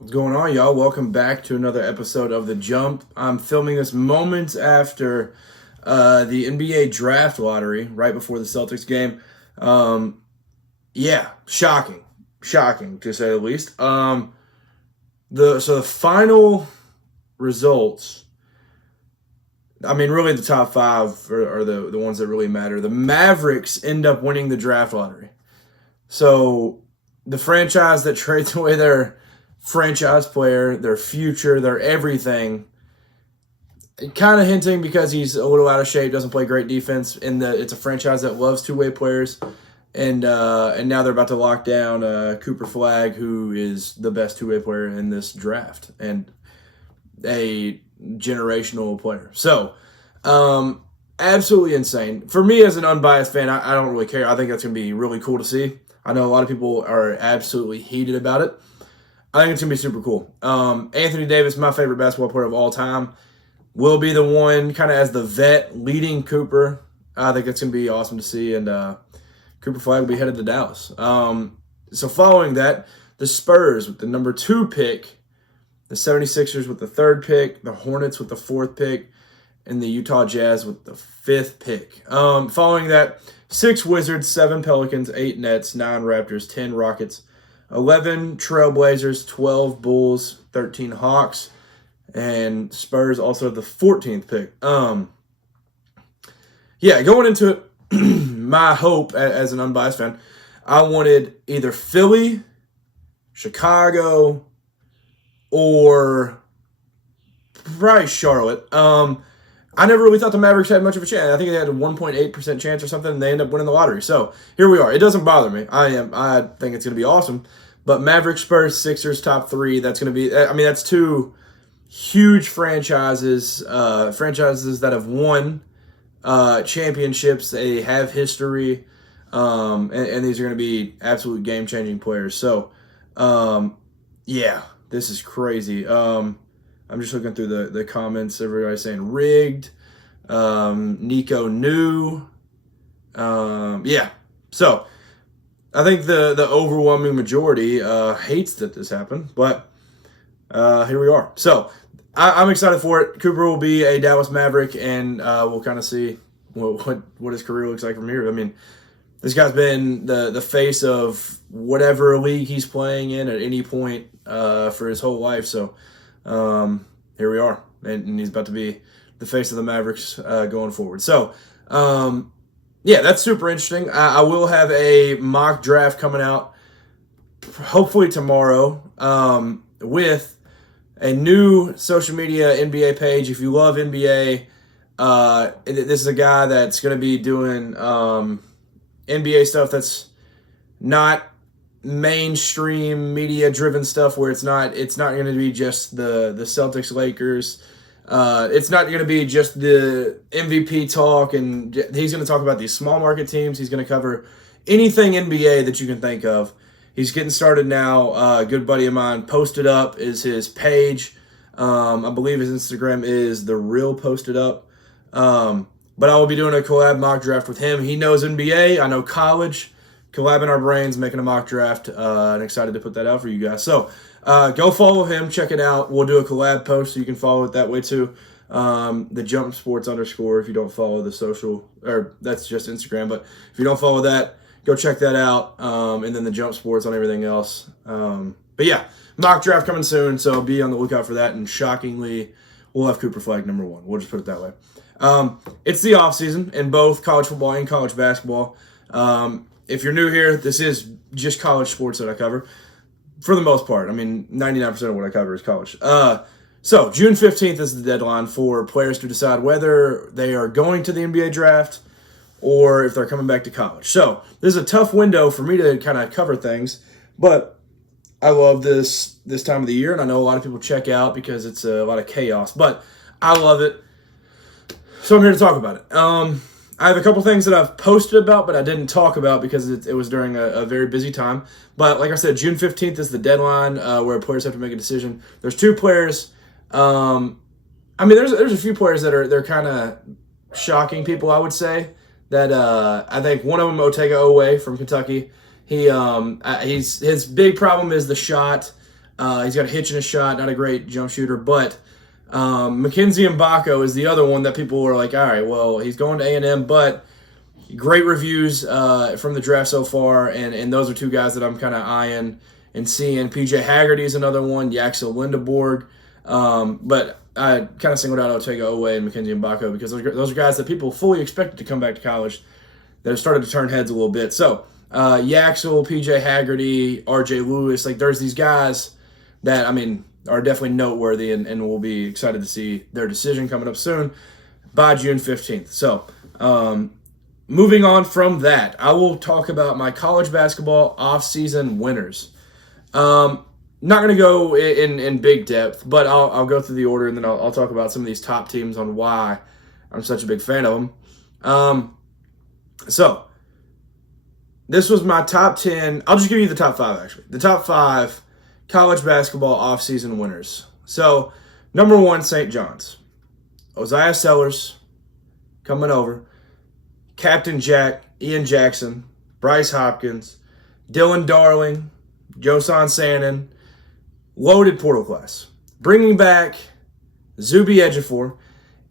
What's going on, y'all? Welcome back to another episode of The Jump. I'm filming this moments after the NBA draft lottery, right before the Celtics game. Yeah, shocking to say the least. The final results. I mean, really, the top five are the ones that really matter. The Mavericks end up winning the draft lottery. So the franchise that trades away their franchise player, their future, their everything. Kind of hinting because he's a little out of shape, doesn't play great defense, and it's a franchise that loves two-way players, and now they're about to lock down Cooper Flag, who is the best two-way player in this draft and a generational player. So, absolutely insane. For me as an unbiased fan, I don't really care. I think that's going to be really cool to see. I know a lot of people are absolutely heated about it. I think it's going to be super cool. Anthony Davis, my favorite basketball player of all time, will be the one kind of as the vet leading Cooper. I think it's going to be awesome to see, and Cooper Flag will be headed to Dallas. So following that, the Spurs with the number 2 pick, the 76ers with the 3rd pick, the Hornets with the 4th pick, and the Utah Jazz with the 5th pick. Following that, 6 Wizards, 7 Pelicans, 8 Nets, 9 Raptors, 10 Rockets, 11 Trailblazers, 12 Bulls, 13 Hawks, and Spurs also the 14th pick. Going into it, my hope as an unbiased fan, I wanted either Philly, Chicago, or probably Charlotte. I never really thought the Mavericks had much of a chance. I think they had a 1.8% chance or something, and they end up winning the lottery. So here we are. It doesn't bother me. I think it's going to be awesome. But Mavericks, Spurs, Sixers, top 3. That's going to be. I mean, that's 2 huge franchises. Franchises that have won championships. They have history, and these are going to be absolute game-changing players. So, this is crazy. I'm just looking through the comments. Everybody's saying rigged. Nico knew. So I think the overwhelming majority hates that this happened, but here we are. So I'm excited for it. Cooper will be a Dallas Maverick, and we'll kind of see what his career looks like from here. I mean, this guy's been the face of whatever league he's playing in at any point for his whole life. So here we are, and he's about to be the face of the Mavericks going forward. So, that's super interesting. I will have a mock draft coming out hopefully tomorrow with a new social media NBA page. If you love NBA, this is a guy that's going to be doing NBA stuff that's not mainstream media driven stuff, where it's not going to be just the Celtics Lakers. It's not going to be just the MVP talk, and he's going to talk about these small market teams. He's going to cover anything NBA that you can think of. He's getting started now. A good buddy of mine, Posted Up is his page. I believe his Instagram is The Real Posted Up. But I will be doing a collab mock draft with him. He knows NBA. I know college. Collabing our brains, making a mock draft, and excited to put that out for you guys. So go follow him, check it out. We'll do a collab post, so you can follow it that way too. The Jump Sports _. If you don't follow the social, or that's just Instagram, but if you don't follow that, go check that out. And then the Jump Sports on everything else. Mock draft coming soon, so be on the lookout for that. And shockingly, we'll have Cooper Flag number 1. We'll just put it that way. It's the offseason in both college football and college basketball. If you're new here, this is just college sports that I cover for the most part. I mean, 99% of what I cover is college. So June 15th is the deadline for players to decide whether they are going to the NBA draft or if they're coming back to college. So this is a tough window for me to kind of cover things, but I love this time of the year, and I know a lot of people check out because it's a lot of chaos, but I love it. So I'm here to talk about it. I have a couple things that I've posted about, but I didn't talk about because it was during a very busy time. But like I said, June 15th is the deadline where players have to make a decision. There's 2 players. There's a few players they're kind of shocking people, I would say. That I think one of them, Otega Oweh from Kentucky. His big problem is the shot. He's got a hitch in his shot, not a great jump shooter, but Mackenzie Mbako is the other one that people were like, all right, well, he's going to A&M, but great reviews from the draft so far, and those are two guys that I'm kind of eyeing and seeing. PJ Haggerty is another one, Yaxel Lindeborg, but I kind of singled out Otega Oweh and Mackenzie Mbako because those are guys that people fully expected to come back to college that have started to turn heads a little bit. So Yaxel, PJ Haggerty, RJ Lewis, like there's these guys that, I mean, are definitely noteworthy, and we'll be excited to see their decision coming up soon by June 15th. So, moving on from that, I will talk about my college basketball offseason winners. Not going to go in big depth, but I'll go through the order, and then I'll talk about some of these top teams on why I'm such a big fan of them. So, this was my top 10. I'll just give you the top 5, actually. The top 5 college basketball offseason winners. So, number 1, St. John's. Osiah Sellers coming over. Captain Jack, Ian Jackson, Bryce Hopkins, Dylan Darling, Josan Sannon. Loaded portal class. Bringing back Zuby Ejiofor,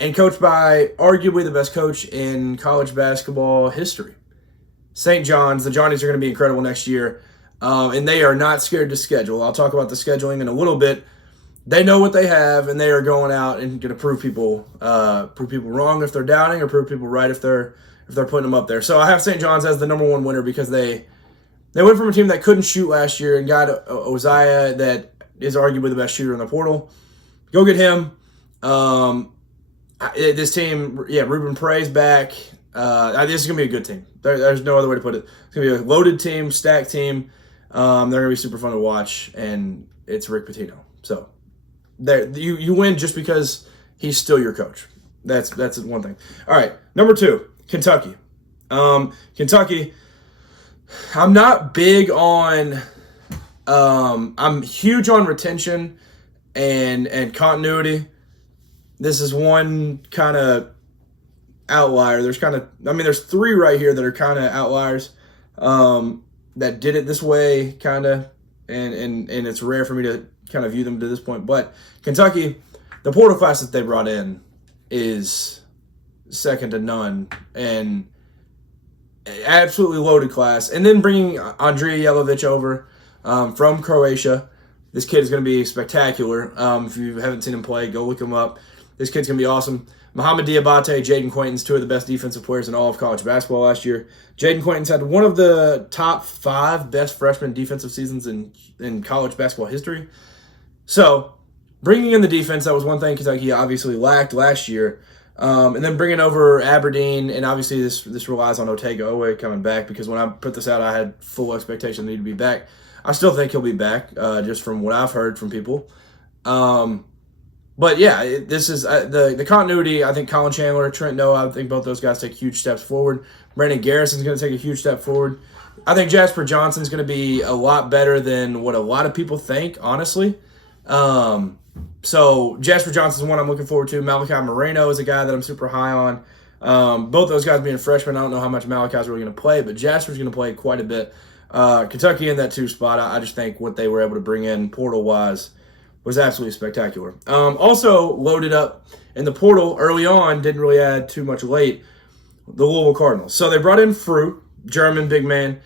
and coached by arguably the best coach in college basketball history. St. John's, the Johnnies are going to be incredible next year. And they are not scared to schedule. I'll talk about the scheduling in a little bit. They know what they have, and they are going out and going to prove people wrong if they're doubting, or prove people right if they're putting them up there. So I have St. John's as the number 1 winner because they went from a team that couldn't shoot last year and got Osiah, that is arguably the best shooter in the portal. Go get him. This team, Ruben Prey's back. This is going to be a good team. There's no other way to put it. It's going to be a loaded team, stacked team. They're going to be super fun to watch, and it's Rick Pitino. So you win just because he's still your coach. That's one thing. All right, number 2, Kentucky. Kentucky, I'm not big on I'm huge on retention and continuity. This is one kind of outlier. There's 3 right here that are kind of outliers that did it this way, kind of, and it's rare for me to kind of view them to this point. But Kentucky, the portal class that they brought in is second to none, and absolutely loaded class. And then bringing Andrija Jelovic over from Croatia. This kid is going to be spectacular. If you haven't seen him play, go look him up. This kid's going to be awesome. Mohamed Diabate, Jaden Quaintance, 2 of the best defensive players in all of college basketball last year. Jaden Quaintance had one of the top 5 best freshman defensive seasons in college basketball history. So, bringing in the defense, that was one thing Kentucky obviously lacked last year. And then bringing over Aberdeen, and obviously this relies on Otega Oweh coming back, because when I put this out, I had full expectation that he'd be back. I still think he'll be back, just from what I've heard from people. But yeah, this is the continuity. I think Colin Chandler, Trent Noah, I think both those guys take huge steps forward. Brandon Garrison's going to take a huge step forward. I think Jasper Johnson's going to be a lot better than what a lot of people think, honestly. So Jasper Johnson's one I'm looking forward to. Malachi Moreno is a guy that I'm super high on. Both those guys being freshmen, I don't know how much Malachi's really going to play, but Jasper's going to play quite a bit. Kentucky in that 2 spot, I just think what they were able to bring in portal-wise was absolutely spectacular. Also loaded up in the portal early on, didn't really add too much late, the Louisville Cardinals. So they brought in Fruit, German big man.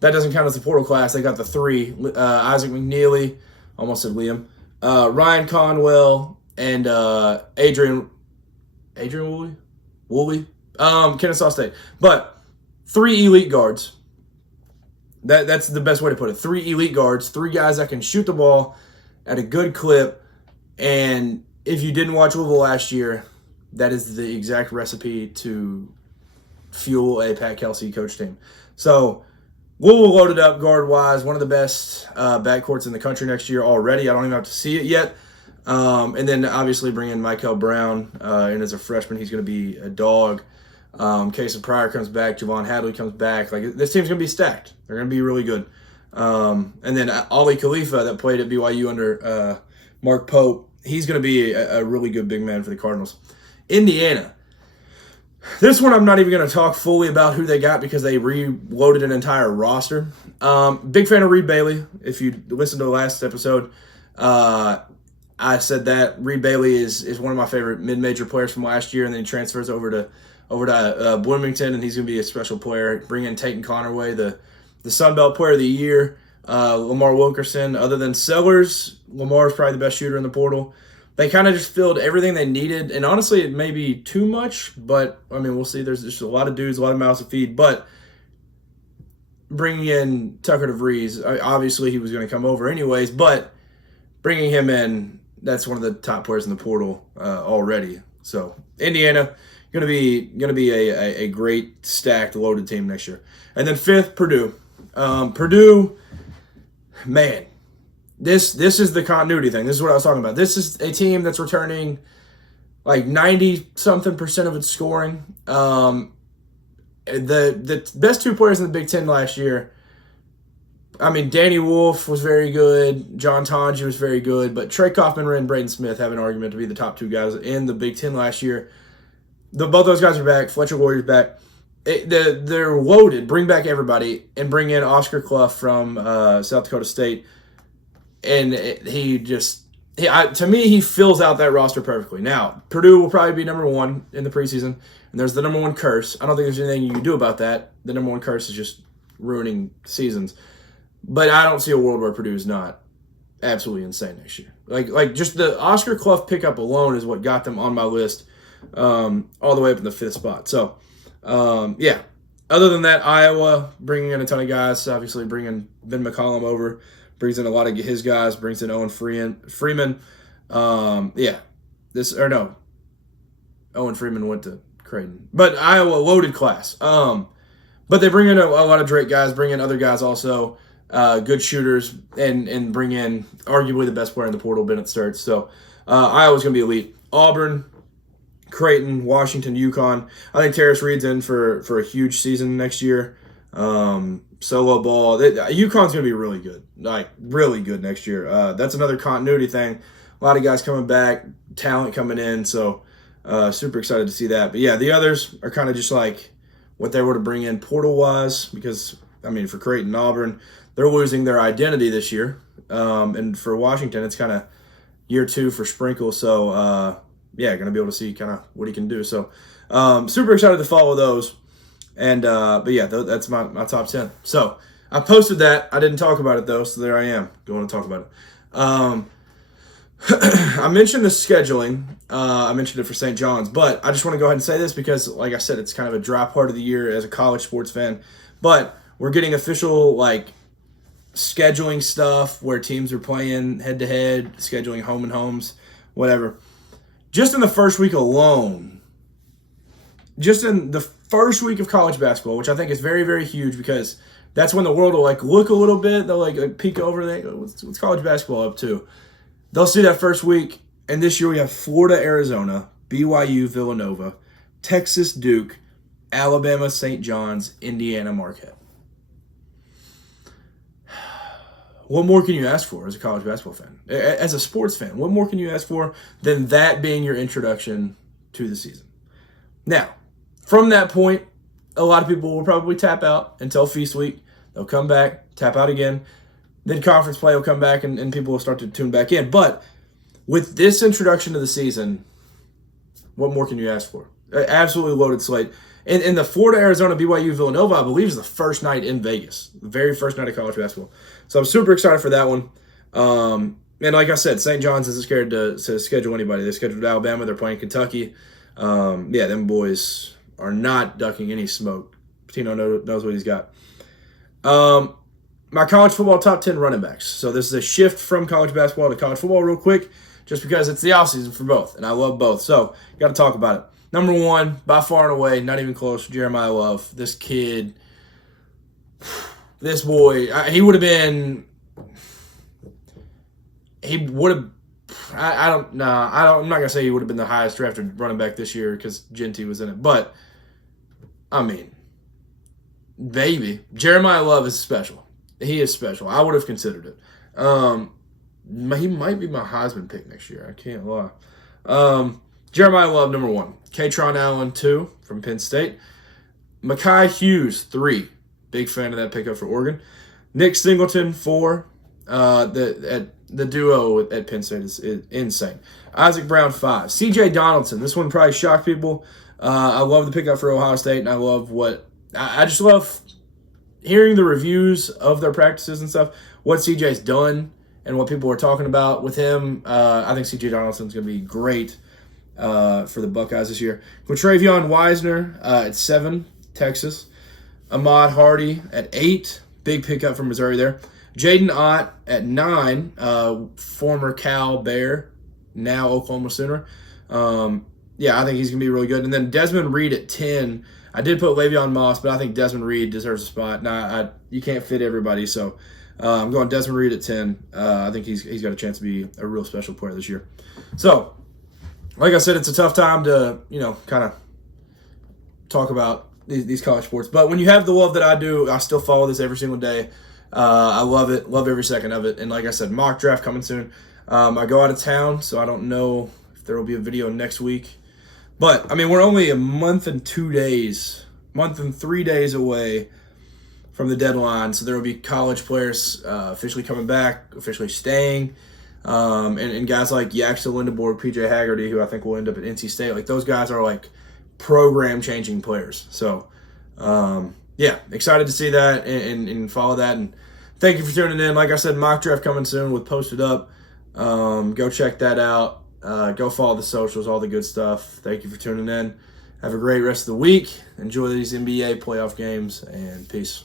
That doesn't count as the portal class. They got the 3, Isaac McNeely, almost said Liam, Ryan Conwell, and Adrian Woolley, Kennesaw State. But 3 elite guards. That's the best way to put it. 3 elite guards, 3 guys that can shoot the ball at a good clip. And if you didn't watch Louisville last year, that is the exact recipe to fuel a Pat Kelsey coach team. So Louisville loaded up guard-wise, one of the best backcourts in the country next year already. I don't even have to see it yet. And then obviously bring in Michael Brown in as a freshman. He's going to be a dog. Casey Pryor comes back. Javon Hadley comes back. Like, this team's going to be stacked. They're going to be really good. And then Ali Khalifa, that played at BYU under Mark Pope, he's going to be a really good big man for the Cardinals. Indiana. This one I'm not even going to talk fully about who they got because they reloaded an entire roster. Big fan of Reed Bailey. If you listened to the last episode, I said that Reed Bailey is one of my favorite mid-major players from last year, and then he transfers over to Bloomington, and he's going to be a special player. Bring in Tate Connerway, the Sun Belt Player of the Year. Lamar Wilkerson. Other than Sellers, Lamar is probably the best shooter in the portal. They kind of just filled everything they needed, and honestly, it may be too much, but I mean, we'll see. There's just a lot of dudes, a lot of mouths to feed, but bringing in Tucker DeVries, obviously he was going to come over anyways, but bringing him in, that's one of the top players in the portal already. So Indiana gonna be a great stacked loaded team next year. And then fifth, Purdue. Purdue, man, this is the continuity thing. This is what I was talking about. This is a team that's returning like 90-something% of its scoring. The best two players in the Big Ten last year, I mean, Danny Wolf was very good. John Tonji was very good. But Trey Kaufman and Braden Smith have an argument to be the top two guys in the Big Ten last year. Both those guys are back. Fletcher Warrior's back. They're loaded. Bring back everybody and bring in Oscar Clough from South Dakota State. And to me, he fills out that roster perfectly. Now, Purdue will probably be number one in the preseason. And there's the number one curse. I don't think there's anything you can do about that. The number one curse is just ruining seasons. But I don't see a world where Purdue is not absolutely insane next year. Like just the Oscar Clough pickup alone is what got them on my list all the way up in the fifth spot. So, yeah. Other than that, Iowa bringing in a ton of guys. Obviously bringing Ben McCollum over. Brings in a lot of his guys. Brings in Owen Freeman. Owen Freeman went to Creighton. But Iowa, loaded class. But they bring in a lot of Drake guys. Bring in other guys also. Good shooters, and bring in arguably the best player in the portal, Bennett Sturts. So Iowa's going to be elite. Auburn, Creighton, Washington, UConn. I think Terrace Reed's in for a huge season next year. Solo ball. UConn's going to be really good, like really good next year. That's another continuity thing. A lot of guys coming back, talent coming in. So super excited to see that. But yeah, the others are kind of just like what they were to bring in portal-wise, because, I mean, for Creighton and Auburn, they're losing their identity this year. And for Washington, it's kind of year two for Sprinkle. So, going to be able to see kind of what he can do. So, super excited to follow those. And, that's my top 10. So, I posted that. I didn't talk about it, though, so there I am. Don't want to talk about it. I mentioned the scheduling. I mentioned it for St. John's, but I just want to go ahead and say this because, like I said, it's kind of a dry part of the year as a college sports fan. But we're getting official, scheduling stuff where teams are playing head-to-head, scheduling home and homes, whatever. Just in the first week alone, just in the first week of college basketball, which I think is very, very huge because that's when the world will, look a little bit. They'll, peek over. They go, what's college basketball up to? They'll see that first week, and this year we have Florida, Arizona, BYU, Villanova, Texas, Duke, Alabama, St. John's, Indiana, Marquette. What more can you ask for as a college basketball fan? As a sports fan, what more can you ask for than that being your introduction to the season? Now, from that point, a lot of people will probably tap out until Feast Week. They'll come back, tap out again. Then conference play will come back, and people will start to tune back in. But with this introduction to the season, what more can you ask for? Absolutely loaded slate. And the Florida, Arizona, BYU, Villanova, I believe, is the first night in Vegas. The very first night of college basketball. So I'm super excited for that one. And like I said, St. John's isn't scared to schedule anybody. They scheduled Alabama. They're playing Kentucky. Them boys are not ducking any smoke. Patino knows what he's got. My college football top 10 running backs. So this is a shift from college basketball to college football real quick, just because it's the offseason for both, and I love both. So got to talk about it. Number one, by far and away, not even close, Jeremiah Love. This kid, this boy, he would have been, I'm not going to say he would have been the highest drafted running back this year because Genty was in it. But, I mean, baby, Jeremiah Love is special. He is special. I would have considered it. He might be my Heisman pick next year. I can't lie. Jeremiah Love, number one. Katron Allen, 2, from Penn State. Mekhi Hughes, 3. Big fan of that pickup for Oregon. Nick Singleton, 4. The duo at Penn State is insane. Isaac Brown 5. C.J. Donaldson. This one probably shocked people. I love the pickup for Ohio State, and I love I just love hearing the reviews of their practices and stuff, what CJ's done and what people are talking about with him. I think C.J. Donaldson's going to be great for the Buckeyes this year. Quatravion Wisner at 7, Texas. Ahmad Hardy at 8. Big pickup from Missouri there. Jaden Ott at 9, former Cal Bear, now Oklahoma Sooner. I think he's going to be really good. And then Desmond Reed at 10. I did put Le'Veon Moss, but I think Desmond Reed deserves a spot. Now, you can't fit everybody, so I'm going Desmond Reed at 10. I think he's got a chance to be a real special player this year. So, like I said, it's a tough time to, kind of talk about these college sports. But when you have the love that I do, I still follow this every single day. I love it, love every second of it. And like I said, mock draft coming soon. I go out of town, so I don't know if there will be a video next week. But, we're only a month and 3 days away from the deadline. So there will be college players officially coming back, officially staying. And guys like Yaxter Lindeborg, PJ Haggerty, who I think will end up at NC State. Like, those guys are, program-changing players. So, excited to see that and follow that. And thank you for tuning in. Like I said, mock draft coming soon with Posted Up. Go check that out. Go follow the socials, all the good stuff. Thank you for tuning in. Have a great rest of the week. Enjoy these NBA playoff games, and peace.